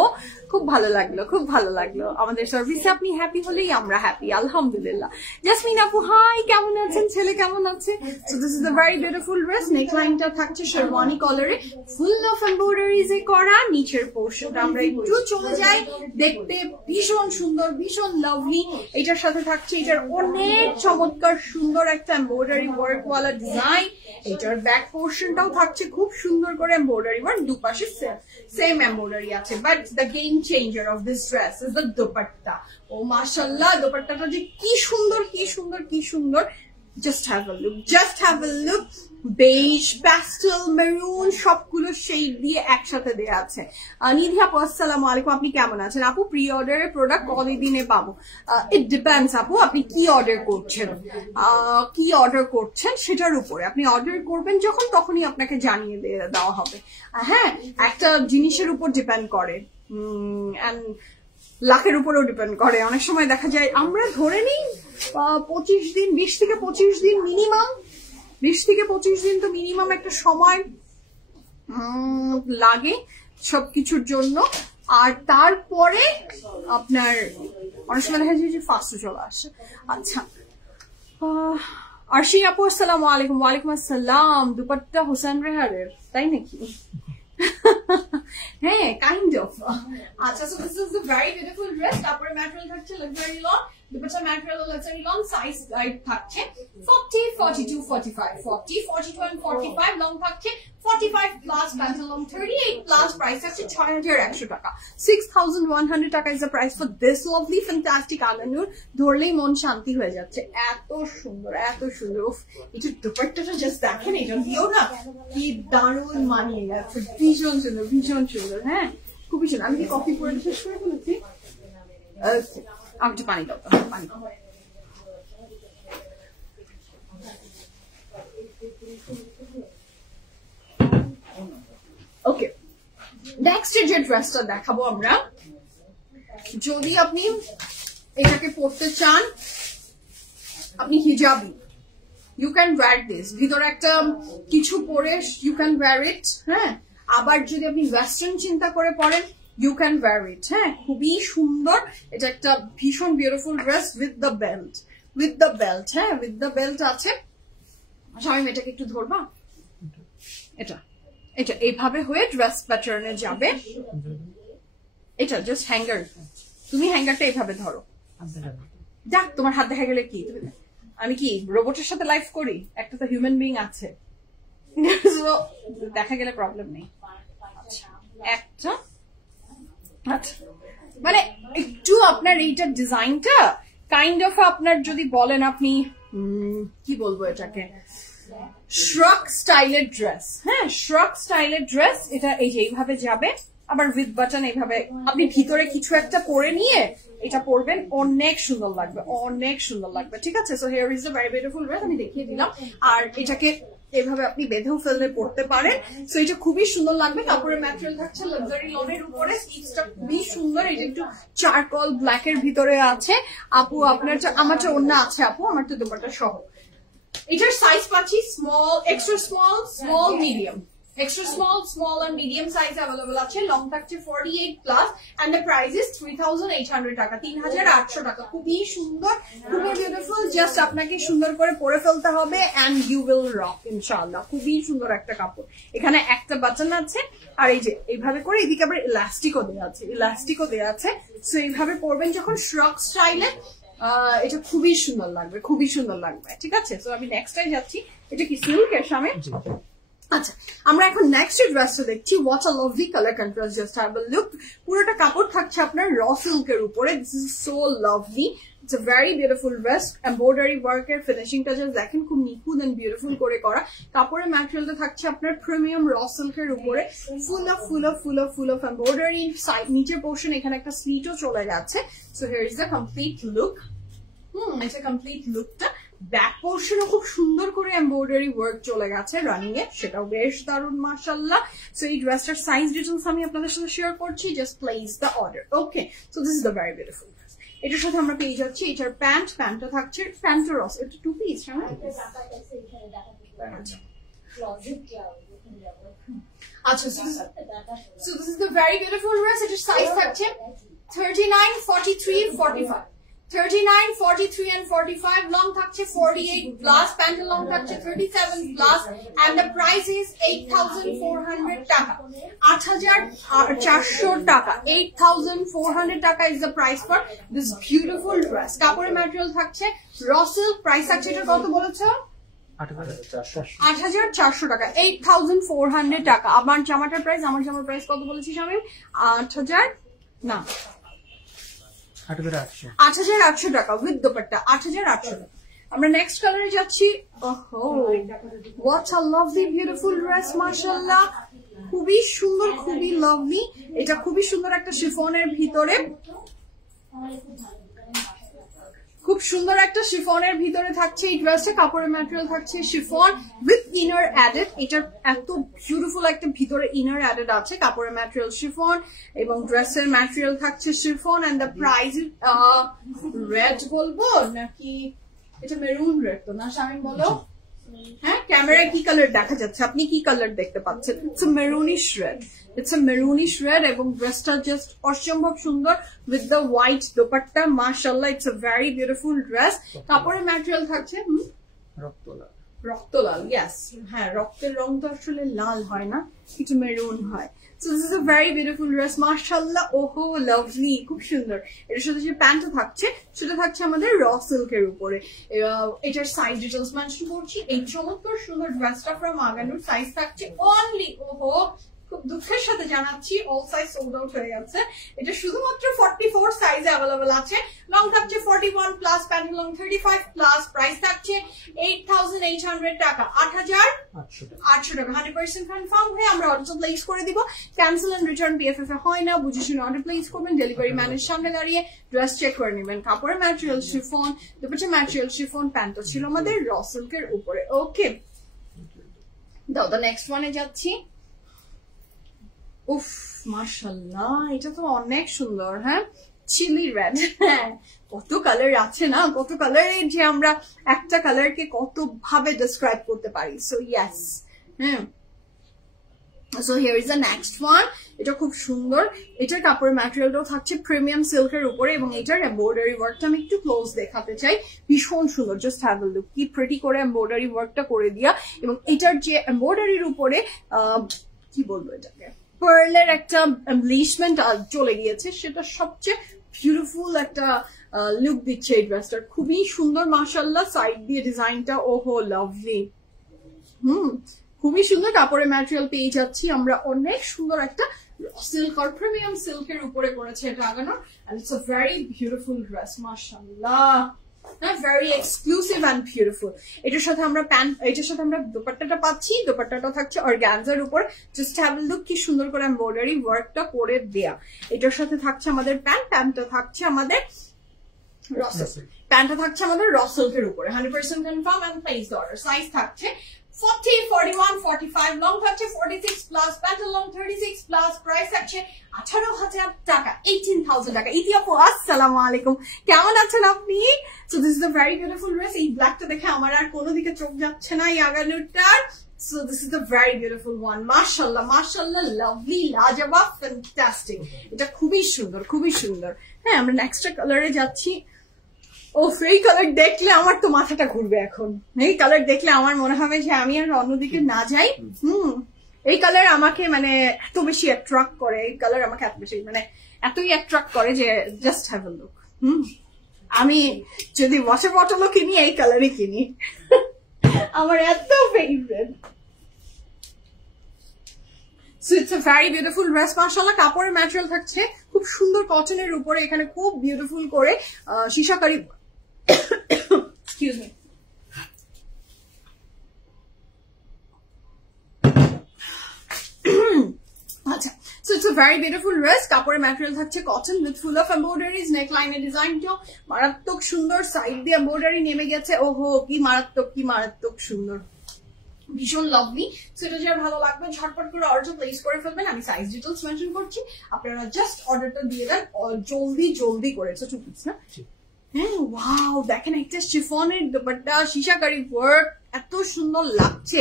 খুব ভালো লাগলো, খুব ভালো লাগলো। আমাদের সার্ভিসে আপনি হ্যাপি হলেই আমরা হ্যাপি, আলহামদুলিল্লাহ। জাসমিন আপু হাই, কেমন আছেন? ছেলে কেমন আছে? So this is a very beautiful dress. নেকলাইনটা থাকছে শেরওয়ানি কলারে, ফুল অফ এমব্রয়ডারিজ এ করা। নিচের পোর্শনটা আমরা একটু চলে যাই, দেখতে ভীষণ সুন্দর, ভীষণ লাভলি। এটার সাথে থাকছে এটার অনেক চমৎকার সুন্দর একটা এমব্রয়ডারি ওয়ার্ক ওয়ালা ডিজাইন। এটার ব্যাক পোর্শনটাও থাকছে খুব সুন্দর করে এমব্রয়ডারি ওয়ার্ক, দুপাশে সেম এমব্রয়ডারি আছে। But the game changer of this dress is the dupatta. ও মাশাআল্লাহ, দোপাট্টাটা যে কি সুন্দর, কি সুন্দর, কি সুন্দর। Just have a look, just have a look. Beige, pastel, maroon সবগুলো শেড দিয়ে একসাথে দেওয়া আছে। নিধি আপু আসসালামু আলাইকুম, আপনি কেমন আছেন? আপু প্রি অর্ডারের প্রোডাক্ট কতদিনে পাবো? ইট ডিপেন্ডস আপু, আপনি কি অর্ডার করছেন, কি অর্ডার করছেন সেটার উপরে। আপনি অর্ডার করবেন যখন, তখনই আপনাকে জানিয়ে দেওয়া হবে। হ্যাঁ, একটা জিনিসের উপর ডিপেন্ড করে, লাখের উপরেও ডিপেন্ড করে। অনেক সময় দেখা যায়, আমরা ধরে নিই 25 দিন, 20 থেকে 25 দিন মিনিমাম, 20 থেকে 25 দিন তো মিনিমাম একটা সময় লাগে সবকিছুর জন্য। আর তারপরে আপনার অনেক সময় দেখা যায় যে ফাস্টও চলে আসে। আচ্ছা, আরশি আপু আসসালামু আলাইকুম। ওয়ালাইকুম আসসালাম। দুপাট্টা হোসেন রেহারের, তাই নাকি? হ্যাঁ, কাইন্ড অফ। আচ্ছা, so this is the very beautiful dress. কাপড়ের ম্যাটেরিয়াল থাকছে luxury loan, dupatta material luxury loan, size guide থাকছে 40, 42, 45, 40, 42 and 45, লং থাকছে 45 প্লাস, প্যান্টেল লং 38 প্লাস। প্রাইস আছে 6100 টাকা। 6100 টাকা is the price for this lovely fantastic Aghanoor. ধরলেই মন শান্তি হয়ে যাচ্ছে, এত সুন্দর, এত সুন্দর। এটা দুপাট্টাটা জাস্ট দেখেন, এটা দিও না কি দারুণ মানিয়ে গেছে, ভীষণ সুন্দর, ভীষণ সুন্দর। হ্যাঁ, খুবই সুন্দর। আমি কি কফি পরে শেষ করে ফেলেছি? একটু পানি দাও, পানি। ওকে, নেক্সট যে ড্রেসটা দেখাবো আমরা, যদি আপনি এটাকে পরতে চান, আপনি হিজাবি, ইউ ক্যান ওয়্যার দিস। ভিতরে একটা কিছু পরে ইউ ক্যান ওয়্যার ইট। হ্যাঁ, আবার যদি আপনি ওয়েস্টার্ন চিন্তা করে পরেন, ইউ ক্যান ওয়্যার ইট। হ্যাঁ, খুবই সুন্দর। এটা একটা ভীষণ beautiful dress with the belt, with the belt. হ্যাঁ, উইথ দ্য বেল্ট আছে। আচ্ছা, আমি এটাকে একটু ধরবা, এটা এটা এইভাবে হয়ে ড্রেস প্যাটার্নে যাবে। এটা জাস্ট হ্যাঙ্গার, তুমি হ্যাঙ্গারটা এইভাবে ধরো। দেখ, তোমার হাত দেখা গেলে কি, আমি কি রোবটের সাথে লাইভ করি? একটা তো হিউম্যান বিং আছে, দেখা গেলে প্রবলেম নেই। একটা আচ্ছা, মানে একটু আপনার এইটার ডিজাইনটা কাইন্ড অফ, আপনার যদি বলেন আপনি কি বলবো এটাকে, শ্রক স্টাইলের ড্রেস। হ্যাঁ, শ্রক স্টাইলের ড্রেস। এটা এই যে এইভাবে যাবে, আবার উইথ বাটন এইভাবে। আপনি ভিতরে কিছু একটা পরে নিয়ে এটা পরবেন, অনেক সুন্দর লাগবে, অনেক সুন্দর লাগবে। ঠিক আছে, so here is the very beautiful dress, আমি দেখিয়ে দিলাম। আর এটাকে এভাবে আপনি বেঁধেও ফেললে পড়তে পারেন। সো এটা খুবই সুন্দর লাগবে। কাপড়ের ম্যাটেরিয়াল থাকছে লাক্সারি লনের উপরে, স্লিভসটা খুবই সুন্দর। এটা একটু চারকোল ব্ল্যাক এর ভিতরে আছে। আপু আপনারটা, আমারটা অন্য আছে আপু, আমার তো দোপাট্টা সহ। এটার সাইজ পাচ্ছি small, extra small, small, medium. Extra small, small and medium size available আছে। লং থাকছে 48 plus and the price is 3800 টাকা, 3800 টাকা। খুবই সুন্দর, খুবই বিউটিফুল। জাস্ট আপনাকে সুন্দর করে পরে ফেলতে হবে and you will rock ইনশাআল্লাহ। খুবই সুন্দর একটা কাপড়। এখানে একটা বাটন আছে, আর এই যে এইভাবে করে এদিকে আবার ইলাস্টিকও দেওয়া আছে, ইলাস্টিকও দেওয়া আছে। সো এইভাবে পরবেন যখন শ্রক স্টাইলে, এটা খুবই সুন্দর লাগবে, খুবই সুন্দর লাগবে। ঠিক আছে, তো আমি নেক্সট টাইম যাচ্ছি। এটা কি সিল্কের সামনে? আচ্ছা, আমরা এখন নেক্সট ড্রেসটা দেখছি। What a lovely colour contrast, just have a look. পুরোটা কাপড় থাকছে আপনার র সিল্কের উপরে। This is so lovely, it's a very beautiful dress, embroidery ওয়ার্কের ফিনিশিংটা জাস্ট দেখেন, খুব নিখুঁত এন্ড বিউটিফুল করে করা। কাপড়ের ম্যাটেরিয়ালটা থাকছে আপনার প্রিমিয়াম র সিল্কের উপরে, ফুল অফ এমব্রয়ডারি। নিচের পোর্শন এখানে একটা স্লিটও চলে যাচ্ছে। So here is the complete look. এটা কমপ্লিট লুকটা। ব্যাক পোর্শনও খুব সুন্দর করে এমব্রয়ডারি ওয়ার্ক চলে গেছে রানিং এ, সেটাও বেশ দারুণ মাশাআল্লাহ। সো এই ড্রেসটার সাইজ ডিটেইলস আমি আপনাদের সাথে শেয়ার করছি, just place the order. Okay, so this is the very beautiful dress. এটার সাথে আমরা পেয়ে যাচ্ছি এটার প্যান্টটা থাকছে প্যান্টারস, এটা টু পিস। হ্যাঁ, আচ্ছা, so this is the very beautiful dress. এটার সাইজ থাকছে 39, 43, 45, 39, 43 and 45, long থাকছে 48 plus, pant long থাকছে 37 plus, and the price is 8,400 টাকা, 8,400 টাকা, 8,400 টাকা is the price for this beautiful dress. কাপড়ের ম্যাটেরিয়াল থাকছে র সিল্ক, প্রাইস থাকছে এটা কত বলেছো? 8,400 টাকা, 8,400 টাকা। আমার জামাটার প্রাইস, আমার জামার প্রাইস কত বলেছিস আমি? 8,000 না 8,800 টাকা উইথ দোপাট্টা, 8,800 টাকা। আমরা নেক্সট কালারে যাচ্ছি। ওহো, what a lovely beautiful dress, মাশাআল্লাহ, খুবই সুন্দর, খুবই লাভলি। এটা খুবই সুন্দর একটা শিফনের ভিতরে, খুব সুন্দর একটা শিফনের ভিতরে থাকছে এই ড্রেসটা। কাপড়ের ম্যাটেরিয়াল থাকছে শিফন উইথ ইনার অ্যাডেড। এটার এত বিউটিফুল একটা ভিতরে ইনার অ্যাডেড আছে। কাপড়ের ম্যাটেরিয়াল শিফন এবং ড্রেসের ম্যাটেরিয়াল থাকছে chiffon. And the price rate বলবো নাকি এটা মেরুন রেড তো না, শামিম বলো। হ্যাঁ, ক্যামেরায় কি কালার দেখা যাচ্ছে, আপনি কি কালার দেখতে পাচ্ছেন? It's a maroonish red, it's a maroonish red এবং ড্রেসটা জাস্ট অসম্ভব সুন্দর উইথ দ্য হোয়াইট দোপাট্টা, মাশাআল্লাহ, it's a very beautiful dress. কাপড়ের ম্যাটেরিয়াল থাকছে রক্তলাল, ইয়েস, হ্যাঁ, রক্তের রং তো আসলে লাল হয় না, কিছু মেরুন হয়। So this is a very beautiful dress, mashallah, oho, lovely, খুব সুন্দর। এটার সাথে যে প্যান্টটা থাকছে সেটা থাকছে আমাদের র সিল্কের উপরে। এটার সাইজ ডিটেলস মেনশন করছি। এই চমৎকার সুন্দর ড্রেসটা ফ্রম আগানুর সাইজ থাকছে অনলি, ওহো, খুব দুঃখের সাথে জানাচ্ছি অল সাইজ সোল্ড আউট হয়ে গেছে। এটা শুধুমাত্র 44 সাইজে অ্যাভেলেবল আছে। লং থাকছে 41 plus, pant long 35 plus, price থাকছে 8,800 টাকা, 8,800 টাকা। 100% কনফার্ম হয়ে আমরা অর্ডার প্লেস করে দিব। ক্যান্সেল এন্ড রিটার্ন বিএফএফ এ হয় না, বুঝে শুনে অর্ডার প্লেস করবেন। ডেলিভারি ম্যানের সামনে দাঁড়িয়ে ড্রেস চেক করে নেবেন। কাপড়ের ম্যাটেরিয়াল শিফন, দুপাট্টা ম্যাটেরিয়াল শিফন, প্যান্টও ছিল আমাদের র সিল্কের উপরে। ওকে, দাও দ্য নেক্সট ওয়ানে যাচ্ছি। উফ, মাশাআল্লাহ, এটা তো অনেক সুন্দর। হ্যাঁ, চিলি রেড, হ্যাঁ, কত কালার আছে না, কত কালার যে আমরা একটা কালারকে কত ভাবে ডিসক্রাইব করতে পারি। সো ইয়েস, হ্যাঁ, so here is the next one. এটা খুব সুন্দর। এটার কাপড়ের ম্যাটেরিয়ালটাও থাকছে প্রিমিয়াম সিল্কের উপরে এবং এটার এমব্রয়ডারি ওয়ার্কটা আমি একটু ক্লোজ দেখাতে চাই। ভীষণ সুন্দর, জাস্ট হ্যাভ আ লুক, কি প্রিটি করে এমব্রয়ডারি ওয়ার্কটা করে দিয়া। এবং এটার যে এমব্রয়ডারির উপরে কি বলবো এটাকে, পার্লের একটা এমব্লিশমেন্ট চলে গিয়েছে, সেটা সবচেয়ে বিউটিফুল একটা লুক দিচ্ছে এই ড্রেসটার। খুবই সুন্দর মাশাআল্লাহ, সাইড দিয়ে ডিজাইনটা, ওহো, লাভলি, খুবই সুন্দর। কাপড়ের ম্যাটেরিয়াল পেয়ে যাচ্ছি আমরা অনেক সুন্দর একটা সিল্ক আর প্রিমিয়াম সিল্কের উপরে করেছে এটা আগানো। And it's a very beautiful dress, মাশাআল্লাহ, ভেরি এক্সক্লুসিভ এন্ড বিউটিফুল। এটার সাথে আমরা এটার সাথে আমরা দোপাট্টাটা পাচ্ছি। দোপাট্টাটা থাকছে অর্গানজার উপর। জাস্ট হ্যাভ আ লুক, কি সুন্দর করে এমব্রয়ডারি ওয়ার্কটা করে দেয়া। এটার সাথে থাকছে আমাদের প্যান্টটা থাকছে আমাদের র সিল্কের উপরে। 100% confirm and place the order. Size থাকছে 40, 41, 45, লং থাকছে 46 plus, pant long 36 plus, price থাকছে 18,000 টাকা, 18,000 টাকা। ইতি আপু, আসসালামু আলাইকুম, কেমন আছেন আপনি? So this is a very beautiful dress. এই ব্ল্যাকটা দেখে আমার আর কোনো দিকে চোখ যাচ্ছে না, এই আগানুরটার। So this is a very beautiful one, মাশাআল্লাহ, মাশাআল্লাহ, লাভলি, লাজবাব, ফ্যান্টাস্টিক। এটা খুবই সুন্দর, খুবই সুন্দর। হ্যাঁ, আমরা নেক্সট কালারে যাচ্ছি। ও, এই কালার দেখলে আমার তো মাথাটা ঘুরবে এখন। এই কালার দেখলে আমার মনে হবে যে আমি আর অন্যদিকে না যাই। এই কালার আমাকে মানে এত বেশি অ্যাট্রাক্ট করে, এই কালার আমাকে এত বেশি মানে এতই অ্যাট্রাক্ট করে যে জাস্ট হ্যাভ আ লুক। আমি যদি ওয়াটার বটলও কিনি এই কালারই কিনি, আমার এত favourite. So it's a very beautiful dress, মাশাআল্লাহ। কাপড়ের ম্যাটেরিয়াল থাকছে খুব সুন্দর কটনের উপরে, এখানে খুব বিউটিফুল করে সীসাকারি এক্সকিউজ মি। আচ্ছা, so it's a very beautiful dress. কাপড়ের ম্যাটেরিয়াল থাকছে cotton with full of embroideries, neck লাইনের ডিজাইনটাও মারাত্মক সুন্দর, সাইড দিয়ে এমব্রয়ডারি নেমে গেছে, ওহো কি মারাত্মক সুন্দর, ভীষণ লাভলি। সো এটা যার ভালো লাগবে ঝটপট করে অর্ডার প্লেস করে ফেলবেন। আমি সাইজ ডিটেলস মেনশন করছি, আপনারা জাস্ট অর্ডারটা দিয়ে দেন জলদি করে। সো 2 পিস না? হ্যাঁ, ওয়াও দেখেন একটা শিফনের দুপাট্টা, শিশাকারি ওয়ার্ক, এত সুন্দর লাগছে।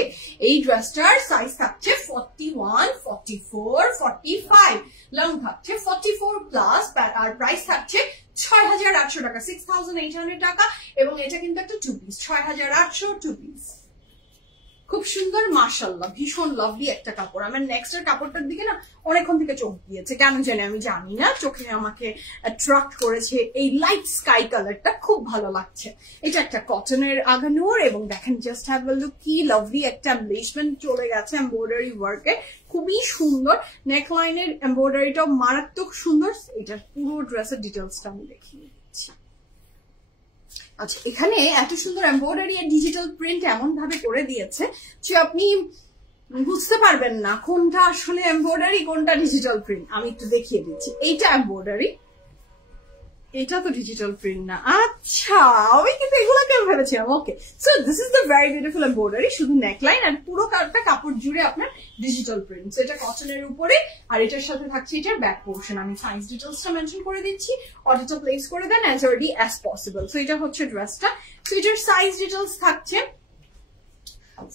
এই ড্রেসটার সাইজ থাকছে 41, 44, 45, লং থাকছে 44 প্লাস, আর প্রাইস থাকছে 6,800 টাকা, 6,800 টাকা। এবং এটা কিন্তু একটা 2 পিস, 6,800 2 পিস, খুব সুন্দর মাশাআল্লাহ, ভীষণ লাভলি একটা কাপড়। আমার নেক্সট এর কাপড়টার দিকে না অনেকক্ষণ থেকে চোখ দিয়েছে, কেন জানি আমি জানি না, চোখে আমাকে অ্যাট্রাক্ট করেছে এই লাইট স্কাই কালারটা, খুব ভালো লাগছে। এটা একটা কটনের আগানুর, এবং দেখেন জাস্ট হ্যাভ আ লুক, কি লাভলি একটা এমব্লেসমেন্ট চলে গেছে এমব্রয়ডারি ওয়ার্কে, খুবই সুন্দর। নেক লাইনের এমব্রয়ডারিটাও মারাত্মক সুন্দর। এটার পুরো ড্রেসের ডিটেলসটা আমি দেখিয়ে দিচ্ছি। আচ্ছা, এখানে এত সুন্দর এমব্রয়ডারি আর ডিজিটাল প্রিন্ট এমন ভাবে করে দিয়েছে যে আপনি বুঝতে পারবেন না কোনটা আসলে এমব্রয়ডারি কোনটা ডিজিটাল প্রিন্ট। আমি একটু দেখিয়ে দিচ্ছি, এইটা এমব্রয়ডারি, এটা তো ডিজিটাল প্রিন্ট না। আচ্ছা, আমি কিন্তু এগুলো কেন ভেবেছিলাম। Okay, so this is the very beautiful embroidery, শুধু নেকলাইন আর পুরো কাপড় জুড়ে আপনার ডিজিটাল প্রিন্ট। এটা কটনের উপরে, আর এটার সাথে থাকছে এটার ব্যাক পোর্শন। আমি সাইজ ডিটেলসটা মেনশন করে দিচ্ছি, অর্ডারটা প্লেস করে দেন as early as possible. So এটা হচ্ছে ড্রেসটা। সো এটার সাইজ ডিটেলস থাকছে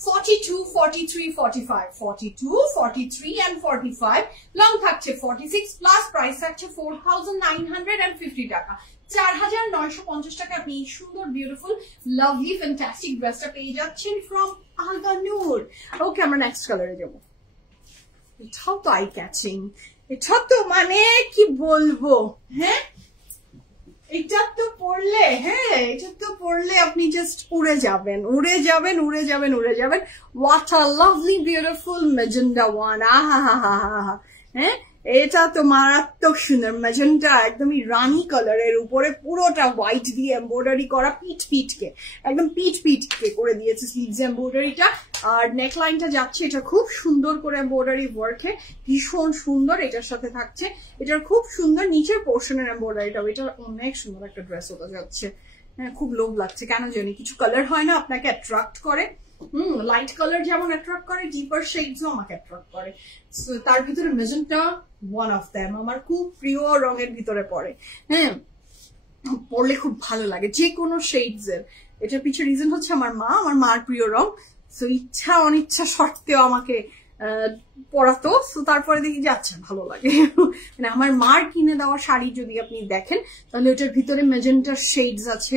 42, 43, 45, 42, 43 and 45, লং থাকছে 46 প্লাস, প্রাইস থাকছে 4,950 টাকা, 4,950 টাকা। আপনি সুন্দর বিউটিফুল লাভলি ফ্যান্টাস্টিক ড্রেসটা পেয়ে যাচ্ছেন ফ্রম আগানুর। ওকে, আমরা নেক্সট কালারে যাবো। এটাও তো আই ক্যাচিং, এটা তো মানে কি বলবো, হ্যাঁ এটা তো পড়লে, হ্যাঁ এটা তো পড়লে আপনি জাস্ট উড়ে যাবেন। What a lovely beautiful magenta one, হ্যাঁ এটা তো মারাত্মক সুন্দর ম্যাজেন্টা, একদমই রানি কালারের উপরে পুরোটা হোয়াইট দিয়ে এমব্রয়ডারি করা, পিঠকে একদম পিঠকে করে দিয়েছে স্লিভস এমব্রয়ডারিটা। আর নেকলাইনটা যাচ্ছে এটা খুব সুন্দর করে এমব্রয়ডারি ওয়ার্কে, ভীষণ সুন্দর। এটার সাথে থাকছে এটার খুব সুন্দর নিচের পোর্শনের এমব্রয়ডারিটাও, এটা অনেক সুন্দর একটা ড্রেস হতে যাচ্ছে। হ্যাঁ, খুব লোভ লাগছে, কেন জানি কিছু কালার হয় না আপনাকে অ্যাট্রাক্ট করে। লাইট কালার যেমন অ্যাট্রাক্ট করে, ডিপার শেডসও আমাকে অ্যাট্রাক্ট করে। তার ভিতরে মেজেন্টা ওয়ান অফ দ্যাম, আমার খুব প্রিয় রঙের ভিতরে পড়ে। হ্যাঁ, পড়লে খুব ভালো লাগে যে কোনো শেডস এর। এটার পিছনে রিজন হচ্ছে আমার মার প্রিয় রং। সো ইচ্ছা অনিচ্ছা সত্ত্বেও আমাকে পড়াতো। সো তারপরে দেখি যে আচ্ছা ভালো লাগে। মানে আমার মার কিনে দেওয়া শাড়ি যদি আপনি দেখেন তাহলে ওটার ভিতরে মেজেন্টা শেডস আছে,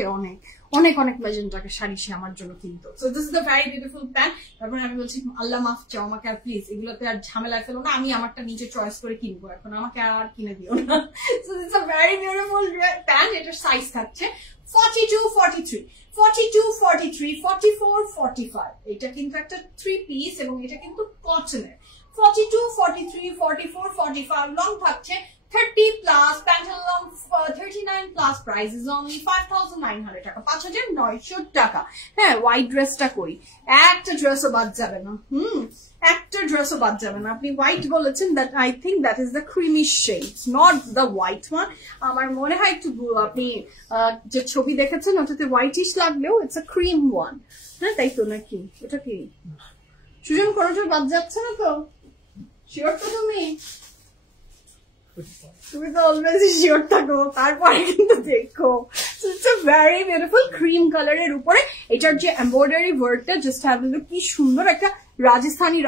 অনেক মেজেন্টাকে শাড়ি সে আমার জন্য কিনতো। So this is the very beautiful pant. তারপরে আমি বলছি আল্লাহ মাফ চাও আমাকে, আর প্লিজ এগুলোতে আর ঝামেলা ফেলো না, আমি আমারটা নিজে চয়েস করে কিনবো, এখন আমাকে আর কিনে দিও না। So this is a very beautiful pant. এটার সাইজ থাকছে 42, 43, 42, 43, 44, 45। এটা কিন্তু একটা 3 পিস এবং এটা কিন্তু কটনের। 42, 43, 44, 45, লং থাকছে 30 প্লাস, প্যান্টের long 39 plus, price is only 5,900 টাকা, 5,900 টাকা। হ্যাঁ, হোয়াইট ড্রেসটা কই, একটা ড্রেসও বাদ যাবে না। একটা ড্রেসও বাদ যাবে না। আপনি হোয়াইট বলেছেন, that I think that is the creamy shades, not the white one. আমার মনে হয় একটু আপনি যে ছবি দেখেছেন ওটাতে হোয়াইটিশ লাগলেও ইটস আ ক্রিম ওয়ান। হ্যাঁ তাই তো, নাকি ওটা কি সুজন কোনোটা বাদ যাচ্ছে না তো? শিওর তো তুমি তো অলওয়েজ শিওর থাকো, তারপরে কিন্তু দেখো। It's a very beautiful cream কালারের উপরে এটার যে এমব্রয়ডারি ওয়ার্কটা, জাস্ট হ্যাভ লুক, কি সুন্দর একটা রাজস্থানি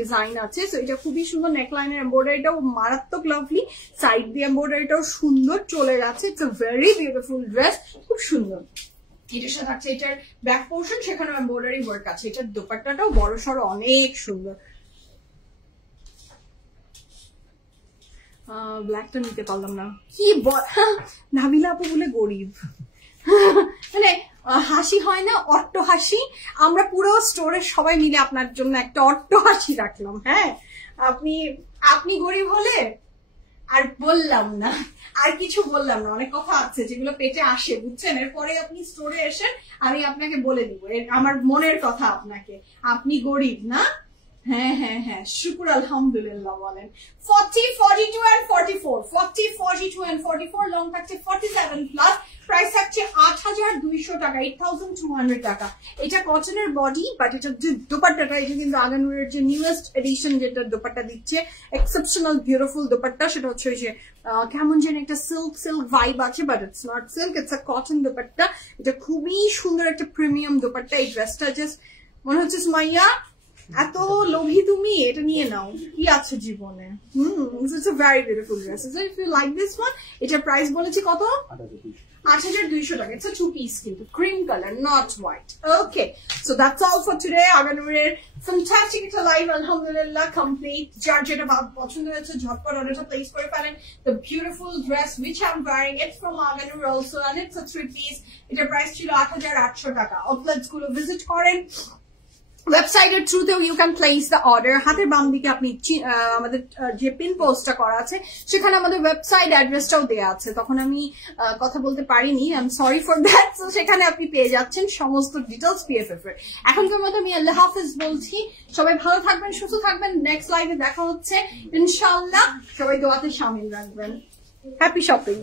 ডিজাইন আছে। সো এটা খুবই সুন্দর, নেকলাইনের এমব্রয়ডারিটাও মারাত্মক লাভলি, সাইড দিয়ে এমব্রয়ডারিটাও সুন্দর চলে গেছে। It's a very beautiful dress, খুব সুন্দর। এটার সাথে আছে এটার ব্যাক পোর্শন, সেখানেও এমব্রয়ডারি ওয়ার্ক আছে। এটার দোপাট্টাটাও বড় সড়ো অনেক সুন্দর। ব্ল্যাকটা নিতে পারলাম না, কি নাবিলা আপু বলে গরিব। মানে হাসি হয় না, অট্ট হাসি। আমরা পুরো স্টোরের সবাই মিলে আপনার জন্য একটা অট্ট হাসি রাখলাম। হ্যাঁ, আপনি গরিব হলে আর বললাম না, আর কিছু বললাম না, অনেক কথা আছে যেগুলো পেটে আসে, বুঝছেন? এরপরে আপনি স্টোরে এসেন, আমি আপনাকে বলে দিব আমার মনের কথা আপনাকে। আপনি গরিব না? হ্যাঁ হ্যাঁ হ্যাঁ, শুকুর আলহামদুলিল্লাহ বলেন। 40, 42 and 44, 40, 42 and 44, লং থাকছে 47 প্লাস, প্রাইস থাকছে 8,200 টাকা, 8,200 টাকা। এটা কটনের বডি, বাট এটা যে দোপাট্টাটা, এটা কিন্তু আগানুরের যে নিউয়েস্ট এডিশন যেটা দোপাট্টা দিচ্ছে, এক্সেপশনাল বিউটিফুল দোপাট্টা, সেটা হচ্ছে যে কেমন যেন একটা সিল্ক সিল্ক ভাইব আছে, but it's not silk, it's a cotton dupatta. এটা খুবই সুন্দর একটা প্রিমিয়াম দোপাট্টা। এই ড্রেসটা জাস্ট মনে হচ্ছে সুমাইয়া এত লোভী তুমি, এটা নিয়ে নাও, কি আছে জীবনে। It's a very beautiful dress. If you like this one, এটার প্রাইস বলেছি কত? 8,200 টাকা। It's a two-piece কিন্তু, cream color, not white. Okay, so that's all for today. আগানুরের fantastic একটা live, alhamdulillah, complete. যার যেটা পছন্দ হয়েছে ঝটপট অর্ডারটা প্লেস করে ফেলেন। The beautiful dress which I'm wearing, it's from Aganur also, and it's a three-piece. এটার প্রাইস ছিল 8,800 টাকা। আউটলেটস গুলো ভিজিট করেন, ওয়েবসাইটের থ্রুতেও you can place the order. হাতের বাম দিকে আপনি আমাদের যে পিন পোস্টটা করা আছে সেখানে আমাদের ওয়েবসাইট অ্যাড্রেসটাও দেওয়া আছে, তখন আমি কথা বলতে পারিনি, I am sorry for that. So সেখানে আপনি পেয়ে যাচ্ছেন সমস্ত ডিটেলস পিএফএফ এর। এখনকার মতো আমি আল্লাহ হাফেজ বলছি, সবাই ভালো থাকবেন, সুস্থ থাকবেন। নেক্সট লাইভে দেখা হচ্ছে ইনশাআল্লাহ, সবাই দোয়াতে শামিল রাখবেন। Happy shopping.